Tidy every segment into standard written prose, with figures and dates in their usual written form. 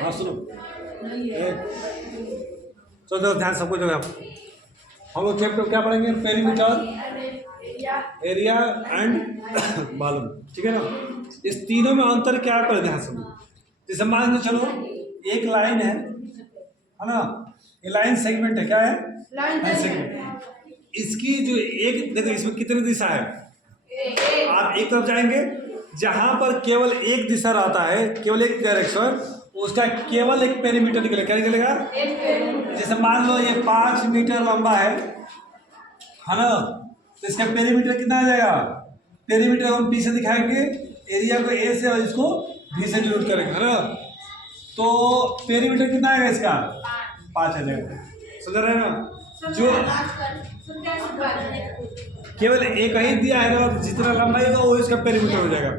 हाँ सुनो, चलो ध्यान सबको जगह। हम लोग चैप्टर क्या पढ़ेंगे? पेरीमीटर, एरिया एंड वॉल्यूम, ठीक है ना। इस तीनों में अंतर क्या है ध्यान सब। जैसे मान लो चलो एक लाइन है ना, ये लाइन सेगमेंट है, क्या है? Line segment. इसकी जो एक देखो, इसमें कितनी दिशा है? आप एक तरफ जाएंगे, जहां पर केवल एक दिशा रहता है, केवल एक डायरेक्शन, उसका केवल एक पेरीमीटर निकलेगा। क्या निकलेगा? जैसे मान लो ये 5 मीटर लंबा है ना, तो इसका पेरीमीटर कितना आ जाएगा? पेरीमीटर हम पी से दिखाएंगे, एरिया को ए से और इसको बी से डिनोट करेंगे, है ना। तो पेरीमीटर कितना आएगा इसका? 5 आ जाएगा। समझ रहे हैं ना? जो केवल एक ही दिया है ना, जितना लंबाई होगा वो इसका पेरीमीटर हो जाएगा।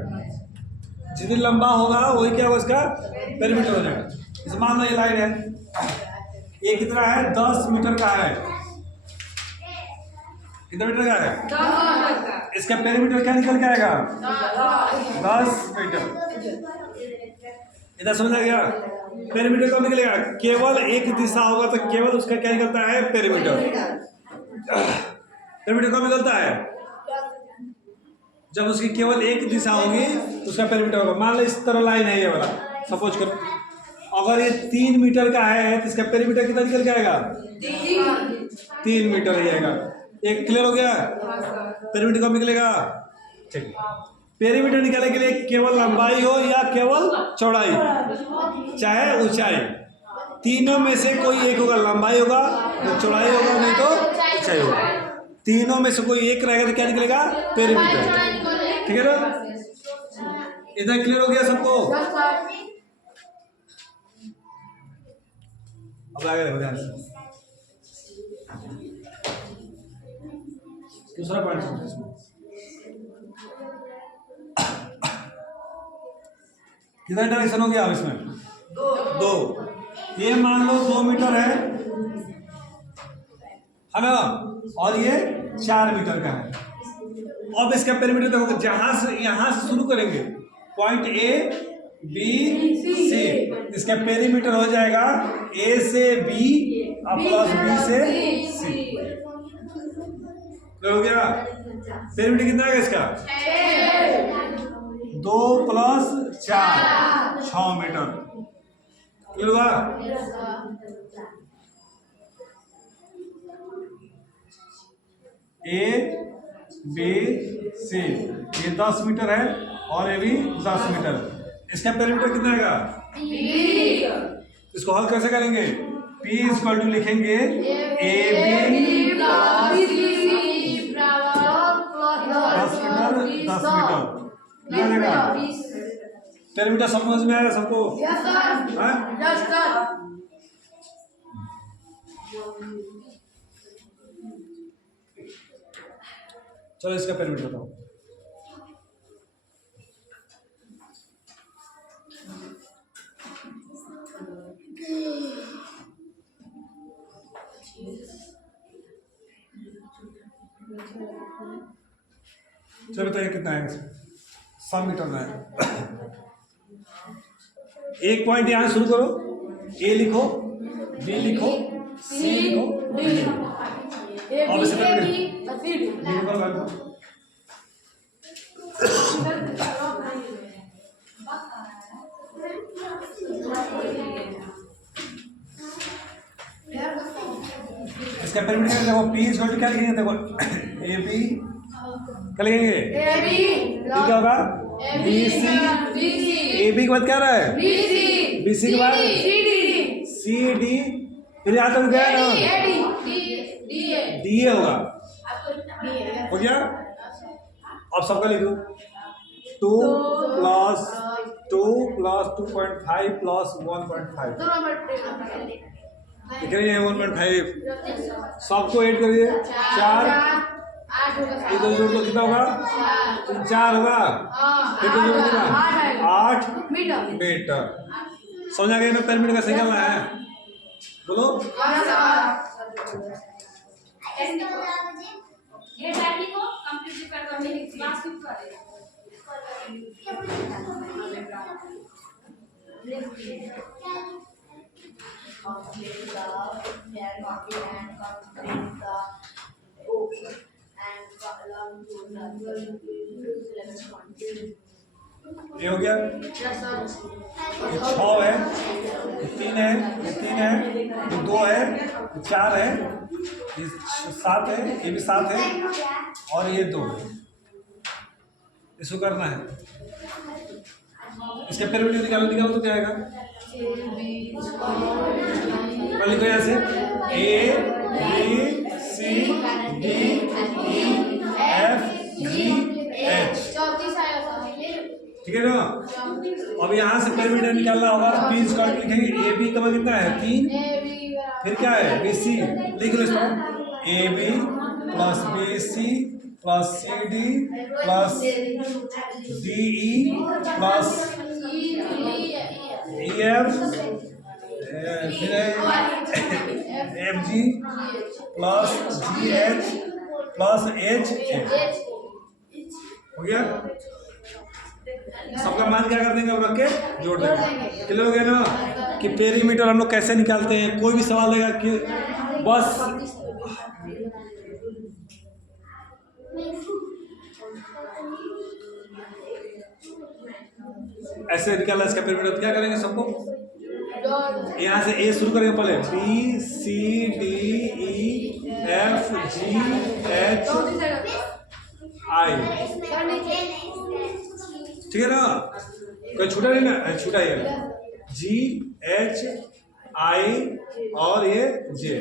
जितनी लंबा होगा वही क्या होगा, इसका पेरीमीटर हो जाएगा। जैसे मान लो ये लाइन है, ये कितना है? 10 मीटर का है। कितना मीटर का है? इसका पेरीमीटर क्या निकल के आएगा? 10 मीटर। इतना समझ आ गया? पेरीमीटर कब निकलेगा? केवल एक दिशा होगा तो केवल उसका क्या निकलता है? पेरीमीटर। पेरीमीटर कब निकलता है? जब उसकी केवल एक दिशा होगी तो उसका पेरीमीटर होगा। मान लो इस तरह लाइन है ये वाला, सपोज करो, अगर ये 3 मीटर का है तो इसका पेरीमीटर कितना निकल के आएगा? 3 मीटर ही आएगा। एक क्लियर हो गया? पेरीमीटर कब निकलेगा? ठीक। पेरीमीटर निकालने के लिए केवल लंबाई हो या केवल चौड़ाई, चाहे ऊंचाई, तीनों में से कोई एक होगा। लंबाई होगा तो चौड़ाई होगा, नहीं तो ऊंचाई होगा। तीनों में से कोई एक रहेगा तो क्या निकलेगा? पेरीमीटर। ठीक है ना? इतना क्लियर हो गया सबको? अब आगे देखो ध्यान से, दूसरा पॉइंट समझो इसमें। कितना डायरेक्शन हो गया अब इसमें? 2। ये मान लो 2 मीटर है ना, और ये 4 मीटर का है। अब इसका पेरीमीटर देखो, जहां से यहां से शुरू करेंगे, पॉइंट ए बी सी, इसका पेरीमीटर हो जाएगा ए से बी प्लस बी से सी। हो गया? पेरीमीटर कितना है इसका? 2 + 4 6 मीटर। क्लियर हुआ? ए बी सी ये 10 मीटर है और ये भी 10 मीटर। इसका पेरीमीटर कितना आएगा? इसको हल कैसे करेंगे? P = लिखेंगे A B plus 10 metre. Perimeter समझ में आएगा सबको? चलो इसका पेरीमीटर बताओ। चलो बताइए कितना है? 100 मीटर में है। एक पॉइंट यहां शुरू करो, ए लिखो, बी लिखो, सी लिखो, डी लिखो। अब इसे इसका पेरीमीटर देखो, P = क्या लिखेंगे? देखो ए बी क्या लिखेंगे? ए बी क्या होगा? B C. ए बी के बाद क्या रहा है? बी सी के बाद सी डी, फिर यहाँ तक गया ना, डी ए होगा। हो गया? अब सबका लिखो, 2 + 2 + 2.5 + 1.5 लिख रही है 1.5। सबको ऐड करिए, 4 इधर जोड़ दो, कितना होगा? 4 होगा, फिर जोड़ दो कितना? 8 मीटर। समझ आ गया ना? पेरीमीटर का सही करना है, बोलो। ये डायरी को कंप्लीट करने की क्लास ये हो गया, ये 6 है, ये 3 है, ये 3 है, ये 2 है, ये 4 है, ये 7 है, ये भी 7 है और ये 2 है। इसको करना है, इसके पैरामीटर निकालो तो क्या आएगा? लिखो यहाँ से A B C D E F G H, ठीक है ना? अब यहाँ से पैरामीटर निकालना होगा, पी स्क्वायर लिखेंगे। ए बी का मतलब कितना है? 3, फिर क्या है? बी सी, लिख लो इसको, A B plus B C plus C D plus D E plus E F, फिर F G plus G H plus H हो गया। सबका मान क्या कर देंगे? अब रख के जोड़ देंगे। क्लियर हो गया ना कि पेरीमीटर हम लोग कैसे निकालते हैं? कोई भी सवाल देगा कि बस ऐसे निकालना इसका पेरीमीटर। क्या करेंगे? सबको यहाँ से ए शुरू करेंगे पहले, B C D E F G H I, ठीक है ना? कोई छूटा नहीं ना? छूटा ही है, जी एच आई और ये जे।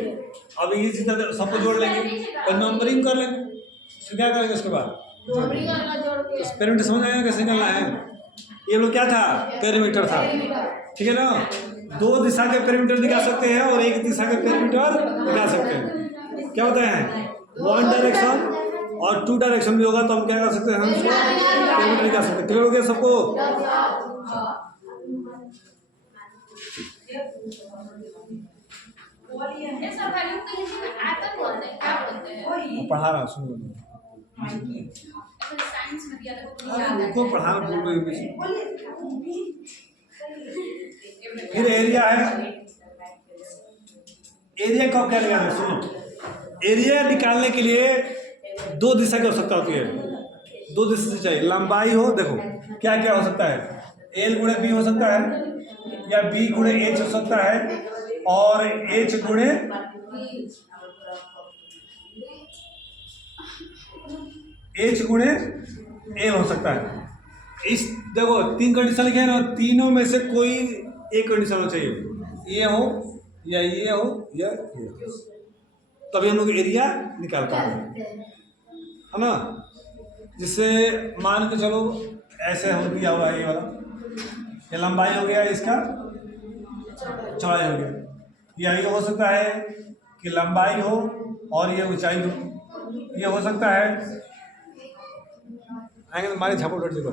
अब ये जितना सबको जोड़ लेंगे और नंबरिंग कर लेंगे। तो क्या करेंगे उसके बाद? तो पेरीमीटर समझ आएगा कैसे निकालना है? ये लोग क्या था? पेरीमीटर था, ठीक है ना? 2 दिशा के पेरीमीटर निकाल सकते हैं और 1 दिशा के पेरीमीटर निकाल सकते हैं। क्या होता है? 1 डायरेक्शन और 2 डायरेक्शन भी होगा तो हम क्या कर सकते हैं? हम पेरीमीटर निकाल सकते हैं। क्लियर हो गया सबको? पढ़ा रहा सुनो, उनको पढ़ाना बोल रही हूँ। फिर एरिया है, एरिया को क्या निकालना है? सुनो, एरिया निकालने के लिए 2 दिशा की आवश्यकता होती है। 2 दिशा से चाहिए। लंबाई हो, देखो क्या क्या हो सकता है? एल गुणे बी हो सकता है, या बी गुणे एच हो सकता है, और एच गुणे एच गुणे एल हो सकता है। इस देखो 3 कंडीशन लिखे हैं ना, तीनों में से कोई एक कंडीशन होना चाहिए, ये हो या ये हो या ये, तभी हम लोग एरिया निकाल पाएंगे, है ना? जिससे मान के चलो ऐसे हो दिया हुआ है, ये वाला ये लंबाई हो गया, इसका चौड़ाई हो गया। या ये हो सकता है कि लंबाई हो और ये ऊंचाई हो, ये हो सकता है। आएंगे तो हमारे झापड़ उलट देगा।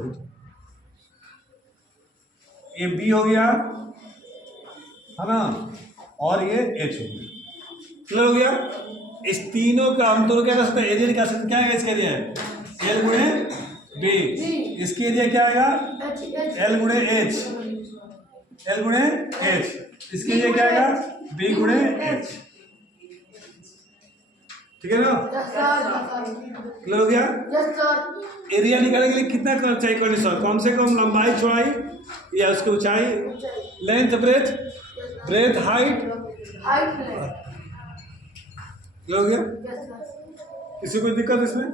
ये बी हो गया, है ना? और ये एच हो गया। क्लियर हो गया? इस तीनों का हम दोनों क्या कर सकते हैं? एरिया निकाल सकते हैं। क्या आएगा इसका एरिया? एल गुणे बी। इसकी एरिया क्या आएगा? एल गुणे एच, एल गुणे एच। इसके एरिया क्या आएगा? बी गुणे एच, ठीक है ना? क्लियर हो गया? एरिया निकालने के लिए कितना चाहिए कंडीशन? कम से कम लंबाई चौड़ाई या उसकी ऊंचाई, length breadth, breadth height. Clear हो गया? किसी को दिक्कत इसमें?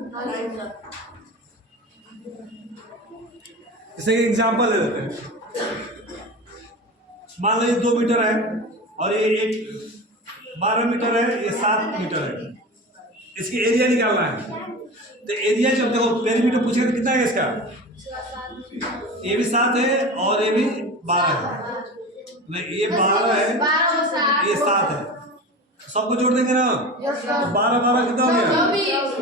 जैसे एग्जांपल ले लेते हैं। मान लो ये 2 मीटर है और ये 12 मीटर है, ये 7 मीटर है। इसकी एरिया निकालना है। तो एरिया जब देखो पेरीमीटर पूछेगा तो कितना है इसका? ये भी 7 है और ये भी 12 है। नहीं, ये 12 है, ये 7 है, सबको जोड़ देंगे ना? तो 12 12 कितना हो गया?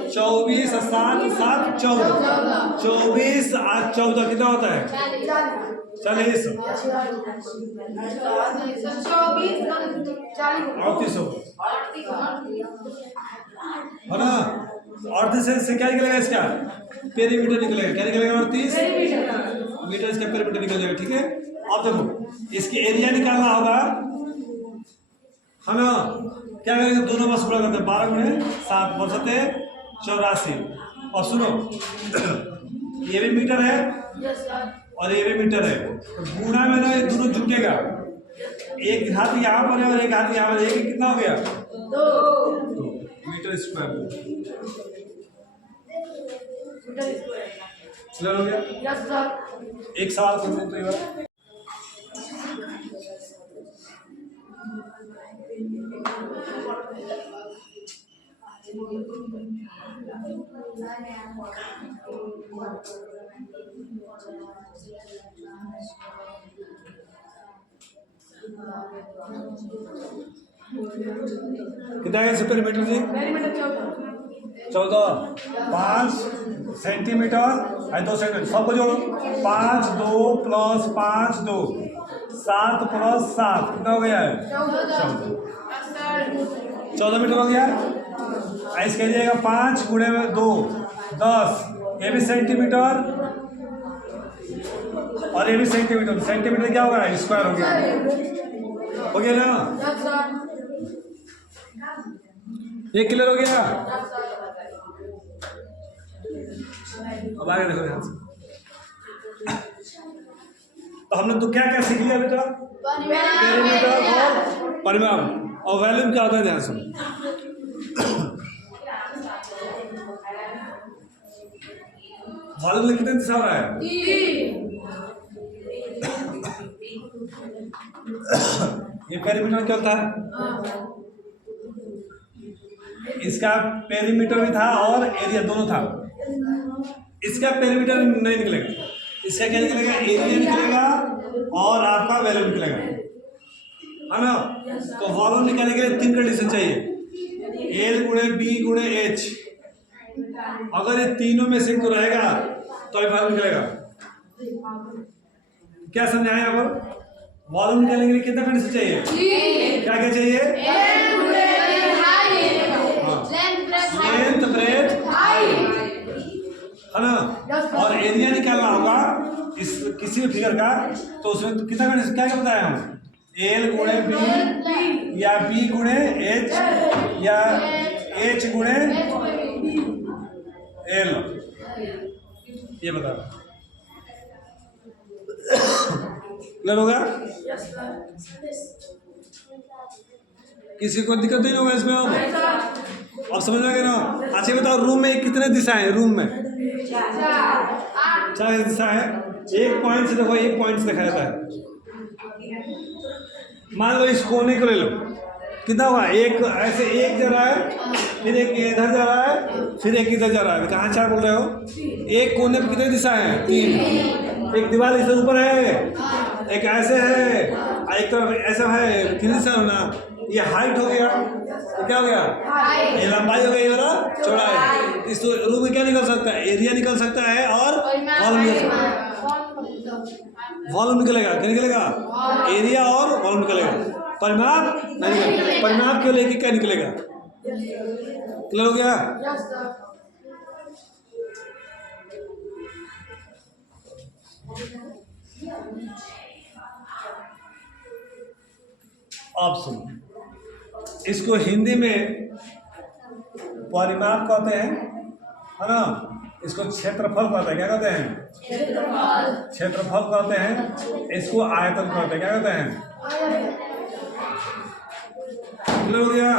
24 और 7 7 14, 24 और 14 कितना होता है? 40। 38 है ना? 38 से क्या निकलेगा इसका? पेरीमीटर निकलेगा। क्या निकलेगा? 38 मीटर इसका पेरीमीटर निकल जाएगा। ठीक है, अब देखो इसकी एरिया निकालना होगा, है ना। क्या करेंगे, दोनों बस पूरा करते हैं, 12 गुणे 7 बसते 84। और सुनो ये भी मीटर है और ये भी मीटर है, तो गुणा में ना ये दोनों जुटेगा, एक हाथ यहाँ पर है और एक हाथ यहाँ पर, एक कितना हो गया 2 मीटर स्क्वायर। क्लियर हो गया? एक सवाल करते हैं तो ये बात कितना है पेरीमीटर जी? 14 5 सेंटीमीटर 2 सेंटीमीटर, सबको जोड़ो, 5 2 प्लस 5 2 7 प्लस 7 कितना हो गया है 14 मीटर हो गया। ऐसे कह जाएगा 5 गुणे में 2 10, ये भी सेंटीमीटर और ये भी सेंटीमीटर, सेंटीमीटर क्या होगा स्क्वायर हो गया ना। ये क्लियर हो गया? अब आगे देखो ध्यान से, तो हमने तो क्या क्या सीख लिया बेटा, पेरीमीटर और परिमाप, और वॉल्यूम क्या होता है ध्यान से। वॉल्यूम में कितने दिशा रहा है, ये पेरीमीटर क्या होता है, इसका पेरीमीटर भी था और एरिया दोनों था। इसका पेरीमीटर नहीं निकलेगा, इसका क्या निकलेगा, एरिया निकलेगा और आपका वैल्यू निकलेगा, है ना। तो वॉल्यूम निकालने के लिए 3 कंडीशन चाहिए, एल गुणे बी गुणे एच। अगर ये तीनों में से एक तो रहेगा तो वॉल्यूम निकलेगा। क्या समझाएं यहाँ पर, वॉल्यूम निकालने के लिए कितना कंडीशन चाहिए, क्या क्या चाहिए, लेंथ ब्रेथ हाइट, है ना। और एरिया निकालना होगा इस किसी भी फिगर का, तो उसमें कितना कंडीशन क्या क्या बताया हम, एल गुणे बी या बी गुणे एच या एच गुणे एल, ये बता क्लियर होगा? किसी को दिक्कत नहीं होगा इसमें? अब समझ में गए ना। अच्छा बताओ, रूम में कितने दिशाएं हैं, रूम में 4 दिशा है। एक पॉइंट से देखो, एक पॉइंट से देखा जाता है। मान लो इस कोने को ले लो, कितना हुआ, एक ऐसे एक जा रहा है, फिर एक इधर जा रहा है, फिर एक इधर जा रहा है, कहाँ 4 बोल रहे हो? एक कोने पे कितने दिशा है, 3। एक दीवार इससे ऊपर है, एक ऐसे है, एक तरफ ऐसा है, 3 दिशा होना। ये हाइट हो गया, तो क्या हो गया, ये लंबाई हो गई, ये वाला चौड़ाई। इस रूम में क्या निकल सकता है, एरिया निकल सकता है और वॉल्यूम निकल सकता है। वॉल्यूम निकलेगा, क्या निकलेगा, एरिया और वॉल्यूम निकलेगा, परिमाप नहीं निकलेगा। परिमाप क्यों लेके क्या निकलेगा, क्लियर हो गया? आप सुनो, इसको हिंदी में परिमाप कहते हैं, है ना। इसको क्षेत्रफल कहते हैं, क्या कहते हैं, क्षेत्रफल कहते हैं। इसको आयतन कहते हैं, क्या कहते हैं, क्लियर हो गया?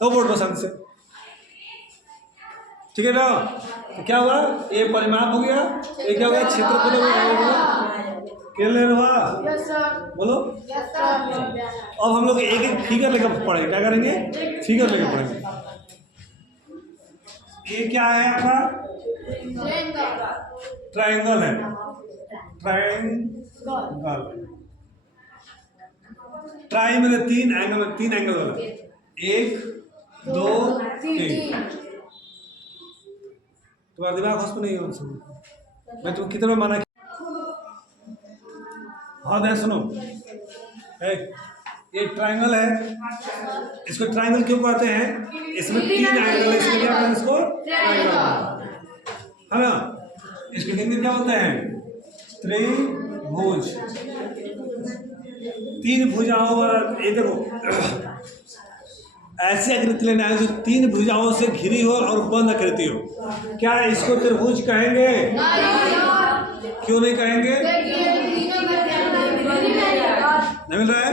तो बोर्ड को शांति से, ठीक है ना। तो क्या हुआ, ये परिमाप हो गया, ये क्या हो गया, क्षेत्रफल हो गया। क्लियर हुआ? बोलो। अब हम लोग एक एक फिगर लेकर पढ़ेंगे, क्या करेंगे, फिगर लेकर पढ़ेंगे। ये क्या है आपका, ट्रायंगल है, ट्रायंगल। ट्राई में 3 एंगल, 3 एंगल वाला, 1 2 3। तुम्हारा दिमाग हॉस्पिटल नहीं है, मैं तुम कितने में माना। हाँ ध्यान सुनो, ये ट्रायंगल है, इसको ट्रायंगल क्यों कहते हैं, इसमें 3 एंगल है, इसलिए क्या कहते हैं, इसको ट्रायंगल, है ना। इसको हिंदी में क्या बोलते हैं, त्रिभुज, तीन भुजाओं वाला, ये देखो ऐसी आकृति लेना है जो तीन भुजाओं से घिरी हो और बंद आकृति हो। क्या इसको त्रिभुज कहेंगे? क्यों नहीं कहेंगे? नहीं मिल रहा है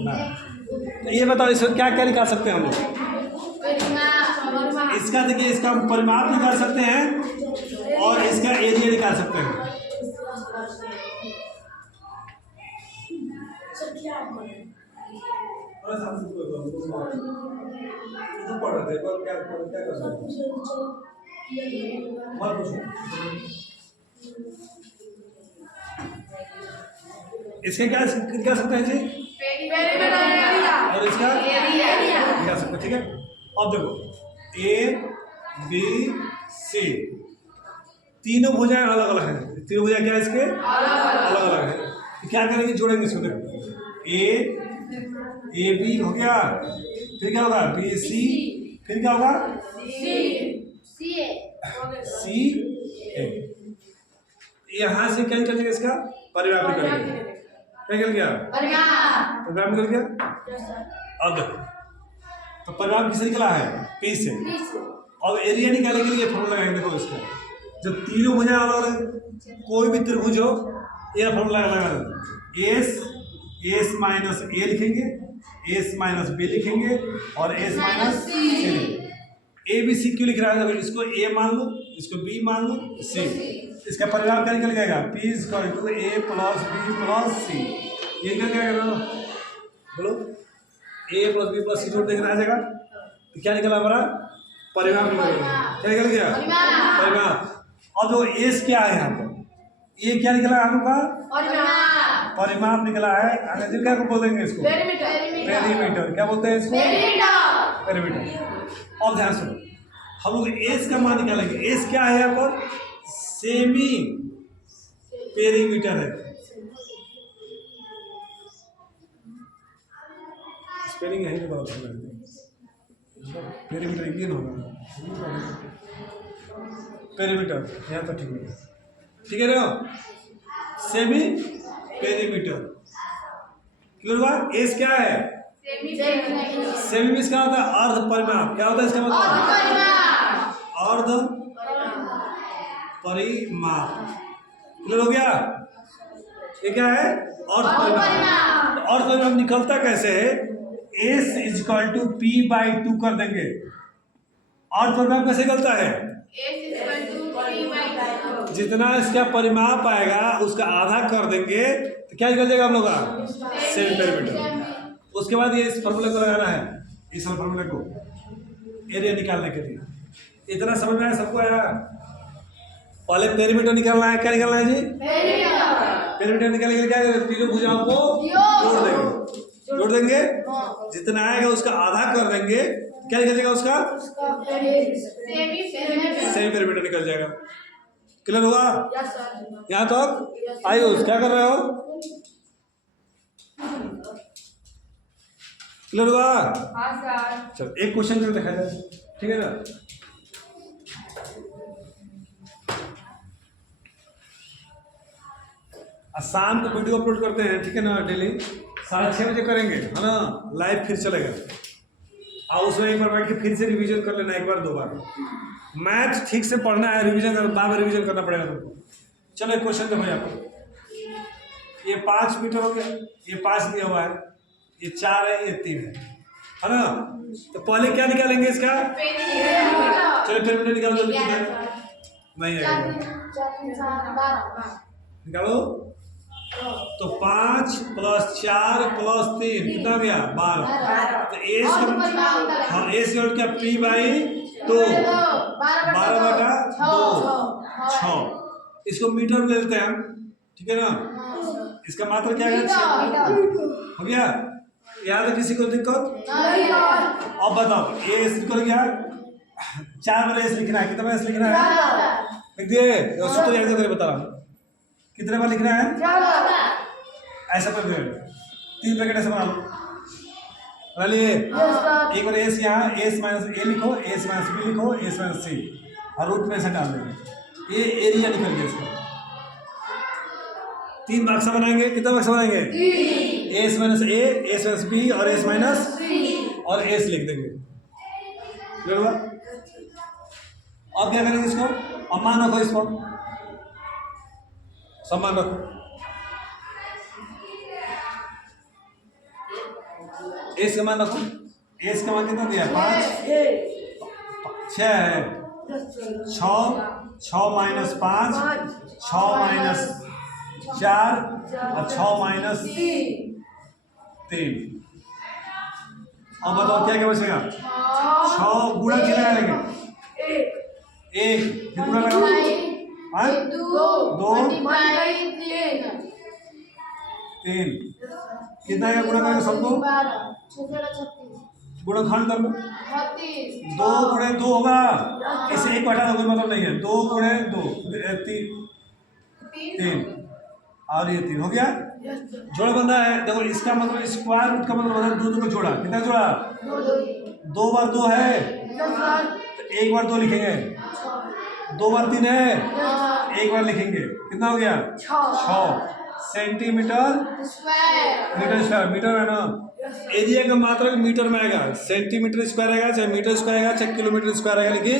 ना। तो ये बताओ इसको क्या क्या निकाल सकते हैं हम लोग? इसका देखिए, इसका हम परिमाप निकाल सकते हैं और इसका एरिया निकाल सकते हैं। इसके क्या निकाल सकते हैं जी? और इसका निकाल सकते हैं। ठीक है, अब देखो ए बी सी तीनों भुजाएं अलग अलग हैं। तीनों भुजाएं क्या इसके अलग अलग है। तो क्या करेंगे? जोड़ेंगे इसको। देखो ए बी हो गया, फिर क्या होगा? बी सी, फिर क्या होगा? सी ए। यहाँ से क्या निकल जाएगा? इसका परिमाप निकल गया। क्या निकल गया? परिमाप निकल गया। अब देखो तो परिमाप किससे निकला है? पी से। अब एरिया निकालने के लिए फॉर्मूला लगाएंगे। देखो इसका जब तीनों भुजाएं अलग अलग, कोई भी त्रिभुज हो, ये फॉर्मूला लगाएंगे। एस माइनस ए लिखेंगे, एस माइनस बी लिखेंगे और S minus C. A B C क्यों लिख रहा है? इसको ए मान लो, इसको बी मान लो, सी। इसका परिणाम क्या निकल जाएगा? P equal to A plus B plus C. ये निकल जाएगा। बोलो A plus B plus C जोड़ देंगे आ जाएगा। तो क्या निकला हमारा? परिणाम निकल गया। क्या निकल गया? परिणाम। और जो एस क्या है यहाँ पर? ये क्या निकला है आपका? परिमाप निकला है। अंग्रेजी क्या को बोलेंगे इसको? पेरीमीटर। क्या बोलते हैं इसको? पेरीमीटर। और ध्यान सुनो, हम लोग एस का मान निकालेंगे। एस क्या है यहाँ पर? सेमी पेरीमीटर है। स्पेलिंग है पेरीमीटर ये ना होगा। पेरीमीटर यहाँ पर ठीक है, ठीक है ना? सेमी पेरीमीटर क्लियर हुआ? एस क्या है? सेमी इसका होता है अर्ध परिमाप। क्या होता है इसका मतलब? अर्ध परिमाप। क्लियर हो गया? ये क्या है? अर्ध परिमाप। अर्ध परिमाप निकलता कैसे है? S equal to P by 2 कर देंगे। अर्ध परिमाप कैसे निकलता है? जितना इसका परिमाप आएगा उसका आधा कर देंगे तो क्या निकल जाएगा हम लोग का? Semi perimeter. उसके बाद ये इस फॉर्मूले को लगाना है, इस फॉर्मूले को एरिया निकालने के लिए। इतना समझ में आया सबको? आया? पहले पेरीमीटर निकालना है। क्या निकालना है जी? पेरीमीटर निकालने के लिए क्या करेंगे? तीनों भुजाओं को जोड़ देंगे। जितना आएगा उसका आधा कर देंगे। क्या निकल जाएगा उसका? सेमी पेरीमीटर निकल जाएगा। क्लियर हुआ? यहाँ तक आयुष क्या कर रहे हो? क्लियर हुआ? चलो एक क्वेश्चन करके दिखाया जाए, ठीक है ना? शाम को वीडियो अपलोड करते हैं, ठीक है ना? डेली 6:30 बजे करेंगे, है ना? लाइव फिर चलेगा। और उसमें एक बार बैठ के फिर से रिवीजन कर लेना, एक बार दो बार। मैथ ठीक से पढ़ना है, रिवीजन कर, बार बार रिवीजन करना पड़ेगा तुमको। चलो एक क्वेश्चन देखो यहाँ पर। ये 5 मीटर हो गया, ये 5 दिया हुआ है, ये 4 है, ये 3 है ना? तो पहले क्या निकालेंगे इसका? चलो पेरीमीटर निकालो जल्दी। नहीं आएगा, निकालो। तो 5 + 4 + 3 कितना हो गया? 12। तो एस हाँ एस क्या? P by 2 12/2 6। इसको मीटर में देते हैं हम, ठीक है ना? इसका मात्रा क्या है? 6 हो गया। यहाँ तो किसी को दिक्कत? अब बताओ एस निकल गया। 4 बार एस लिखना है। कितना एस लिखना है? लिख दिए? सूत्र याद करके बता रहा हूँ। कितने बार लिखना है? ऐसा कर दो, 3 पैकेट ऐसा बना लो। बना लिए? एक बार एस यहाँ एस माइनस ए लिखो, एस माइनस बी लिखो, एस माइनस सी और रूट में ऐसा डाल देंगे। ये एरिया निकल गया इसका। 3 बक्सा बनाएंगे, कितना बक्सा बनाएंगे? एस माइनस ए, एस माइनस बी और एस माइनस और एस लिख देंगे। क्लियर हुआ? अब क्या करेंगे इसको? अब मान रखो, इसको सब मान रखो। एस का मान रखो। एस का मान कितना दिया? 5 6 है। 6 माइनस 5, 6 माइनस 4 और 6 माइनस 3। अब बताओ क्या क्या बचेगा? 6 गुणा कितना करेंगे? 1 फिर गुणा लगाओ। 2 3 कितना है गुणा करेंगे सबको? गुणनखंड कर लो। 2 गुणे 2 होगा, इसे 1 हटा दो, कोई मतलब नहीं है। 2 गुणे 2 3 और ये 3 हो गया। जोड़ बन रहा है। देखो इसका मतलब स्क्वायर रूट का मतलब होता है 2 को जोड़ा। कितना जोड़ा? 2 बार 2 है तो 1 बार 2 लिखेंगे। 2 बार 3 है, 1 बार लिखेंगे। कितना हो गया? 6 सेंटीमीटर स्क्वायर। मीटर है ना? एरिया का मात्रा मीटर में आएगा। सेंटीमीटर स्क्वायर आएगा, चाहे मीटर स्क्वायर आएगा, चाहे किलोमीटर स्क्वायर आएगा, लेकिन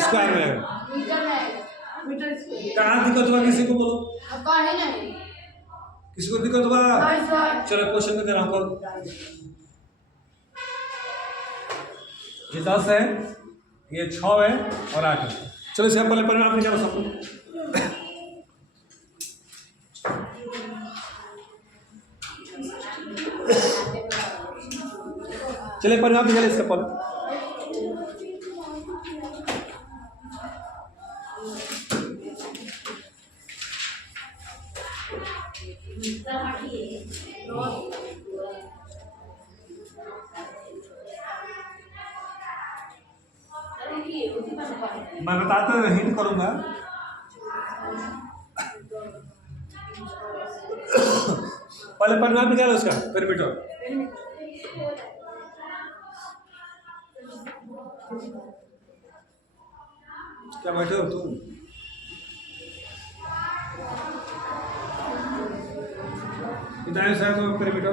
स्क्वायर में आएगा। कहाँ दिक्कत हुआ? किसी को बोलो। किसी को दिक्कत हुआ? चलो क्वेश्चन दे रहा हूँ। ये 10 है, ये 6 है और 8 है। चलो इसे पहले पर आपने क्या सब चले परिणाम निकाले इसका पल। मैं बताता हिंट करूंगा। पहले परिणाम निकालो उसका पेरीमीटर। क्या बैठे हो तुम? इतना सर तो पेरीमीटर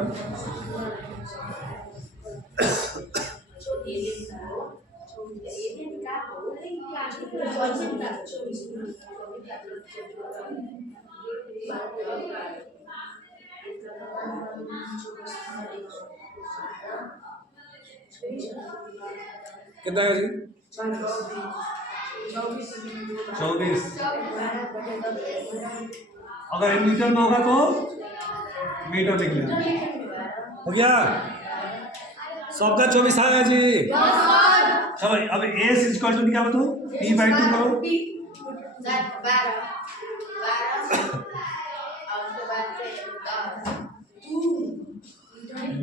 कितना है जी? 24। अगर मीटर में होगा तो मीटर लिख लेना। हो गया? सबका 24 आया जी। चलो अब एस इक्वल टू क्या बताओ? P/2 करो।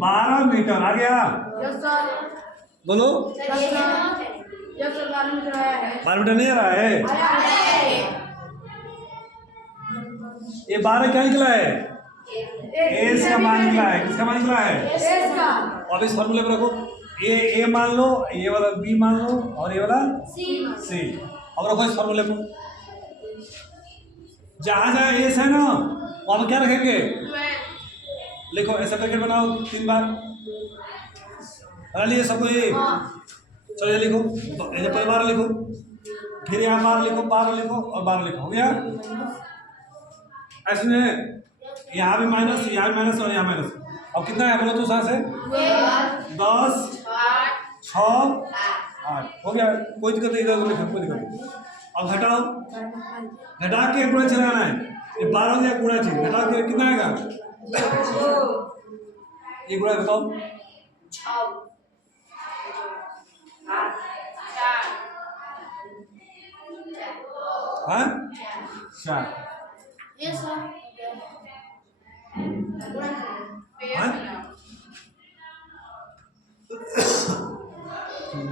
12 मीटर आ गया। बोलो। 12 मीटर नहीं आ रहा है? ये 12 क्या निकला है? एस का मान निकला है। किसका मान निकला है? एस का। अब इस फॉर्मूले में रखो। ए मान लो, ये वाला बी मान लो और ये वाला सी। अब रखो इस फॉर्मूले को। जहां जहां एस है ना वहां क्या रखेंगे? लिखो, ऐसा पैकेट बनाओ 3 बार बना लिए सबको। ये चलो ये लिखो, पर 12 लिखो, फिर यहाँ 12 लिखो, 12 लिखो और 12 लिखो। हो गया? ऐसे में यहाँ भी माइनस, यहाँ भी माइनस और यहाँ माइनस। अब कितना है बोलो तो? 7 है 10 6 8। हो गया? कोई दिक्कत नहीं, इधर लिखो, कोई दिक्कत नहीं। अब घटाओ, घटा के गुणा चलाना है। ये 12 हो गया, गुणा चाहिए। घटा के कितना आएगा? ये गुणा बताओ। हाँ 4।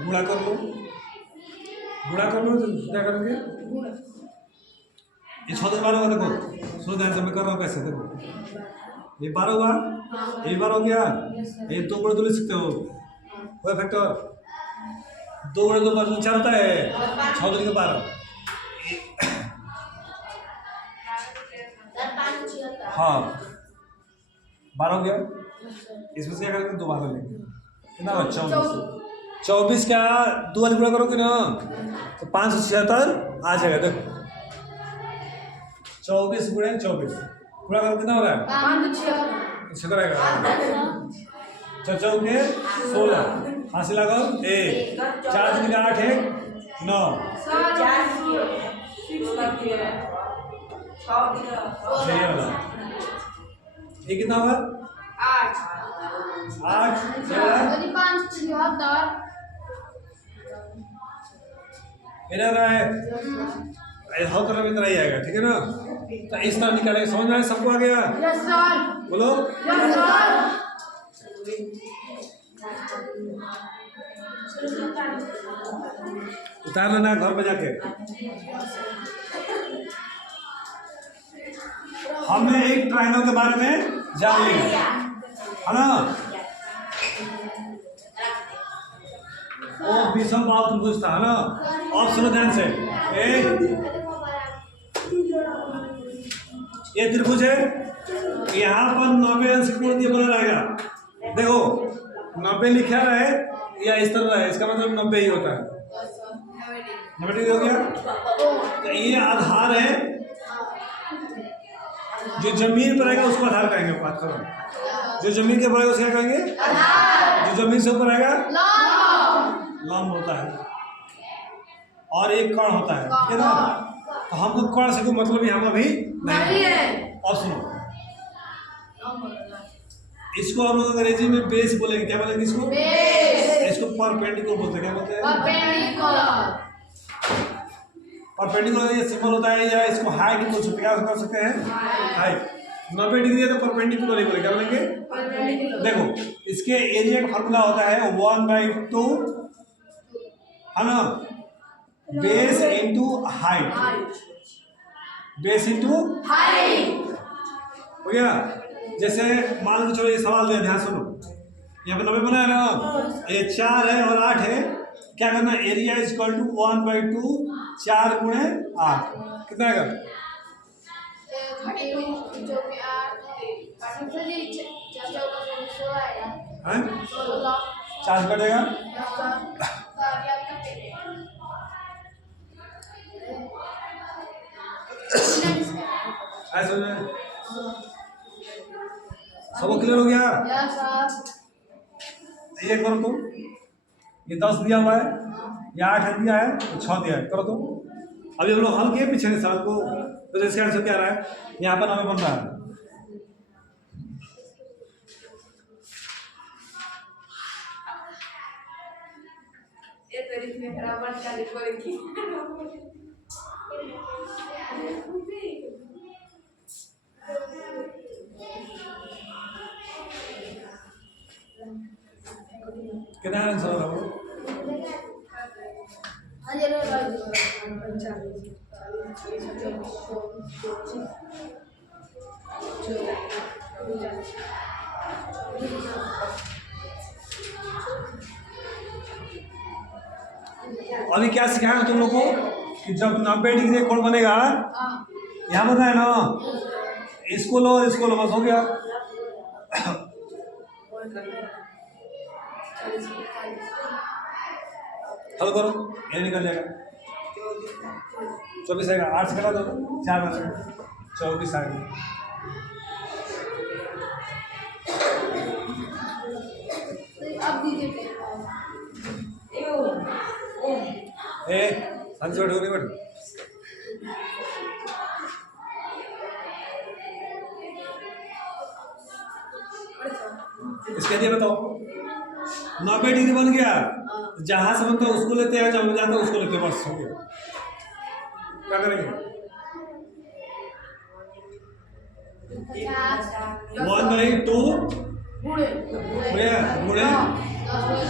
गुणा कर लो, गुणा कर लो तो क्या करोगे? ये 6 12 होगा। देखो सुनो ध्यान से, मैं कर रहा हूँ कैसे। देखो ये 12 हुआ, ये 12 हो गया। ये 2 गुणा 2 लिख सकते हो, वो फैक्टर 2 गुणा 2 4 होता है। 6 2 12। हाँ 12 हो गया। इसमें से क्या करेंगे, 2 12 लेंगे, कितना हुआ 24। 24 क्या 2 वाली गुणा करोगे ना तो 576 आ जाएगा। देखो 24 गुणे 24 गुणा करो कितना हो रहा है 576 आएगा। चौके 16 हासिल लगाओ 1 4 दिन का 8 1 9 ये कितना होगा 8 इधर रहा है हल करने में इतना ही आएगा, ठीक है ना। तो इस तरह निकालेंगे, समझ में आया सबको, आ गया बोलो। उतार लेना घर में जाके। हमने एक ट्रायंगल के बारे में जान लिया है ना, वो विषम बाहु त्रिभुज था, है ना। अब सुनो ध्यान से, ये त्रिभुज है, यहाँ पर 90 अंश कोण ये बना रहेगा। देखो 90 लिखा रहे या इस तरह रहे, इसका मतलब 90 ही होता है। 90 हो गया। तो ये आधार है, जो जमीन पर आएगा उसको आधार कहेंगे। बात करो, जो जमीन के ऊपर आएगा उसे क्या कहेंगे, जो जमीन से ऊपर आएगा लंब होता है, और एक कण होता है, ठीक है ना। तो हमको कण से कोई मतलब यहाँ अभी नहीं है। और सुनो, इसको हम लोग अंग्रेजी में बेस बोलेंगे। क्या बोलेंगे इसको, बेस। इसको परपेंडिकुलर बोलते हैं। क्या बोलते हैं, परपेंडिकुलर। परपेंडिकुलर ये सिंबल होता है, या इसको हाइट बोल सकते हैं। क्या कर सकते हैं, हाइट। 90 डिग्री है तो परपेंडिकुलर ही बोलेंगे। क्या बोलेंगे, देखो इसके एरिया का फॉर्मूला होता है 1/2 है ना, base into height, base into height हो गया। जैसे मान लो, चलो ये सवाल दे, ध्यान सुनो। यहाँ पे 90 बना है ना, ये 4 है और 8 है। क्या करना, एरिया इज इक्वल टू 1/2 4 गुणे 8 कितना आएगा, हैं 4 कटेगा। ऐसा सब क्लियर हो गया। ये करो तुम, ये 10 दिया हुआ है, ये 8 दिया है, तो 6 दिया है, करो तुम। अभी हम लोग हल किए पिछले साल को, तो इसका आंसर क्या रहा है, यहाँ पर हमें बन रहा है कितना आंसर हो रहा है। अभी क्या सिखाया तुम लोग को कि जब 90 डिग्री कोण बनेगा, यहाँ बना है ना, इसको लो बस हो गया। हल करो, ये निकल जाएगा 24 आएगा। 8 से कटा दो, 4 बचेगा 24 आएगा। अब दीजिए बैठो नहीं बैठो। इसके लिए बताओ, 90 डिग्री बन गया, जहां से बनता है उसको लेते हैं, जहां जाता है उसको लेते हैं, बस हो गया। क्या करेंगे, 1/2 गुणे 10 गुणे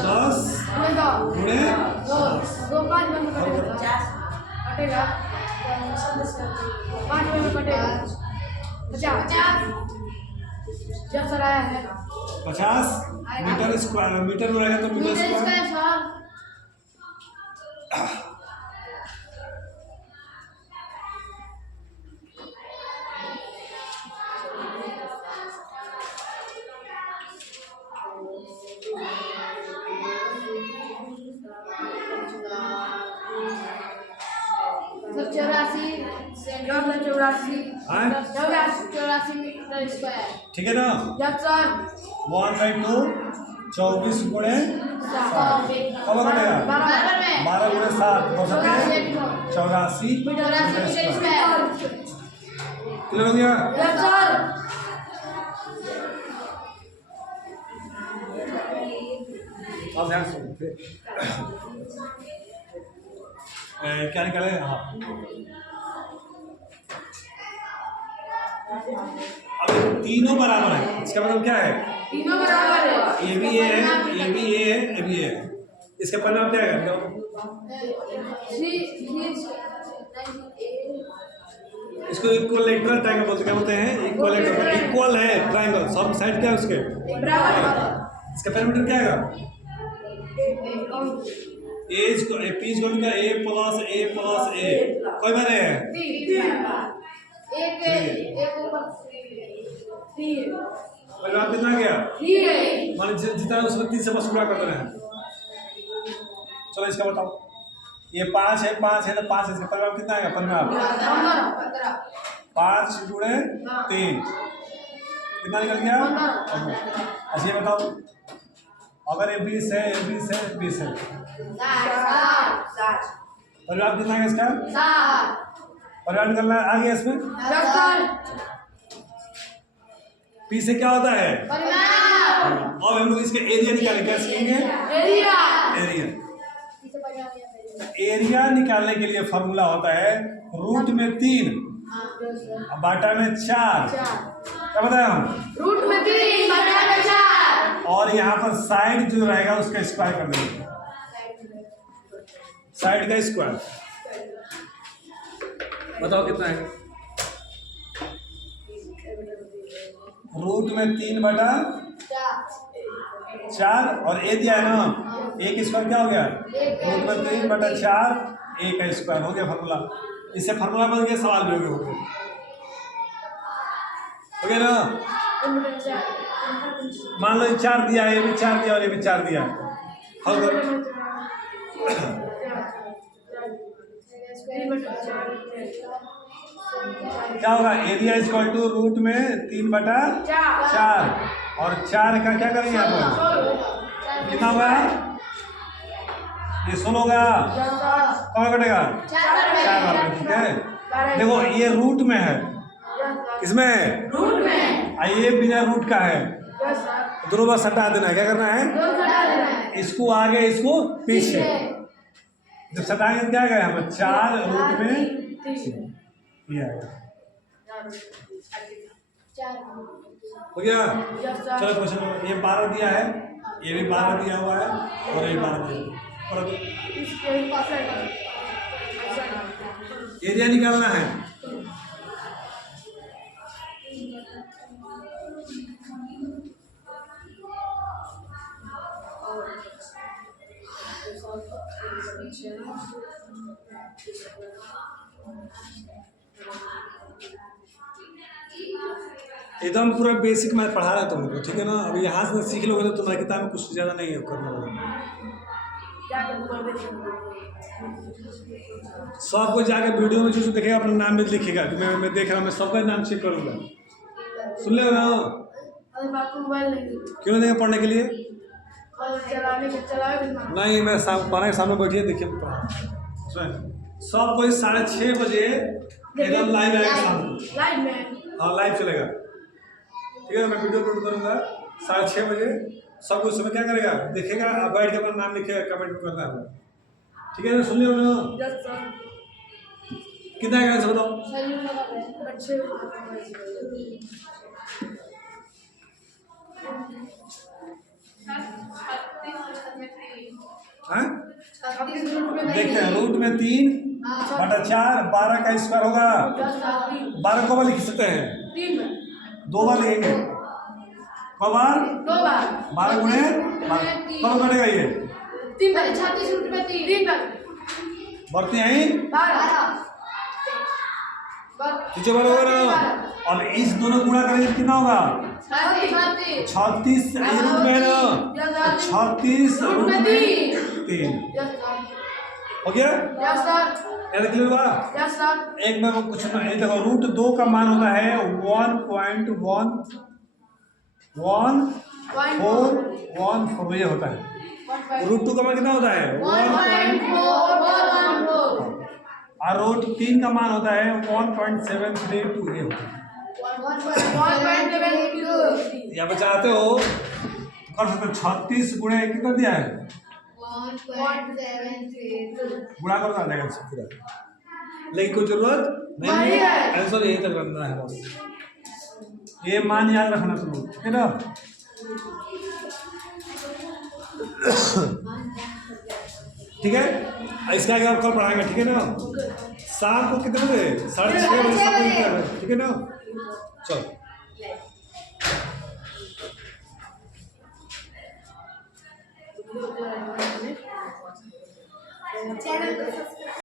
10 कटेगा 5 में कटेगा 50 जब सर आया है 50 मीटर स्क्वायर, मीटर में रहेगा तो मीटर स्क्वायर। ठीक है ना? 1/2 24 गुणे 7 कब कटेगा? 12 गुणे 7 84 क्लियर हो गया? अब ध्यान सुनो क्या निकाले? हाँ अब तीनों बराबर है, इसका मतलब क्या है? तीनों बराबर है। ये भी ए है, ये भी ए है, ये भी ए है। इसका परिणाम क्या है? इसको इक्वलेटरल ट्रायंगल बोलते क्या बोलते हैं? इक्वलेटरल, इक्वल है ट्रायंगल, सब साइड क्या है उसके बराबर। इसका पैरामीटर क्या आएगा? पी इज का ए प्लस ए कोई बार है परिणाम कितना गया? मान जितना उसमें 3 से बस पूरा कर रहे हैं। चलो इसका बताओ, ये 5 है तो 5 इसका परिणाम कितना आएगा? परिणाम 5 गुणे 3 कितना निकल गया? अच्छा ये बताओ, अगर ये 20 है, ये 20 है, 20 है, परिणाम कितना आएगा इसका? परिणाम निकलना आ गया इसमें। पी से क्या होता है? अब हम लोग इसके एरिया निकालेंगे। क्या सीखेंगे? एरिया निकालने के लिए फॉर्मूला होता है रूट में 3 बाटा में 4। क्या बताया हम? रूट में 3 बाटा में 4 और यहाँ पर साइड जो रहेगा उसका स्क्वायर कर देंगे, साइड का स्क्वायर। बताओ कितना है? रूट में 3 बटा 4 और ए दिया है ना, एक स्क्वायर क्या हो गया? रूट में 3 बटा 4 ए का स्क्वायर हो गया फॉर्मूला। इससे फॉर्मूला बन गया, सवाल भी हो गया ना? मान लो 4 दिया है, ये भी 4 दिया और ये भी 4 दिया है। क्या होगा? एरिया इक्वल टू रूट में 3 बटा 4 और 4 का क्या करेंगे यहाँ पर? कितना होगा? ये 16 होगा। कहाँ कटेगा? 4 ठीक है। देखो ये रूट में है, किसमें है? रूट में। ये बिना रूट का है, दोनों बार सटा देना है। क्या करना है? इसको आगे इसको पीछे, जब सटाएंगे क्या आएगा यहाँ पर? 4 रूट में ये आएगा। हो गया? चलो क्वेश्चन, ये 12 दिया है, ये भी 12 दिया हुआ है और ये 12 दिया है। एरिया निकालना है। एकदम पूरा बेसिक मैं पढ़ा रहा था तुमको, ठीक है ना? अभी यहाँ से सीख लोगे तो तुम्हारी किताब में कुछ ज़्यादा नहीं है करना होगा। सबको जाके वीडियो में जो देखेगा अपना नाम भी लिखेगा कि मैं देख रहा हूँ, मैं सबका नाम चेक करूँगा। सुन ले ना? क्यों नहीं देंगे पढ़ने के लिए? नहीं, मैं पढ़ाई के सामने बैठिए, देखिए सब कोई 6:30 बजे एकदम लाइव आएगा। हाँ लाइव चलेगा, ठीक है? मैं वीडियो अपलोड करूँगा 6:30 बजे। सब कुछ समय क्या करेगा? देखेगा, आप बैठ के अपना नाम लिखेगा, कमेंट में करना है, ठीक है ना? सुन लियो ना? कितना आएगा बताओ? देखते हैं, रूट में 3 बटा 4 12 का स्क्वायर होगा। 12 को बार लिख सकते हैं? 2 बार लिखेंगे। कब बार? 2 बार। 12 गुणे कब कटेगा ये? 3 बार 36 रूट में 3 बार बढ़ते हैं 12 पीछे बराबर है। और इस दोनों गुणा करेंगे कितना होगा? 36 रूट में है ना, 36 रूट में 3 हो गया? Yes, sir. याद क्लियर हुआ? Yes, sir. एक मैं कुछ ना, ये देखो रूट 2 का मान होता है 1.1414 ये होता है। रूट 2 का मान कितना होता है? 1.414. और रूट 3 का मान होता है 1.732 ये होता है। 1.782. या बचाते हो कर सकते हो 36 गुणे कितना दिया है? 1.732. गुणा करो आ जाएगा सब पूरा, लेकिन कोई जरूरत नहीं है, आंसर यही तक रखना है बस। ये मान याद रखना तुम लोग, ठीक है ना? ठीक है, इसका आगे आप कल पढ़ाएंगे, ठीक है ना? शाम को कितने बजे? 6:30 बजे, ठीक है ना? चलो। चैनल को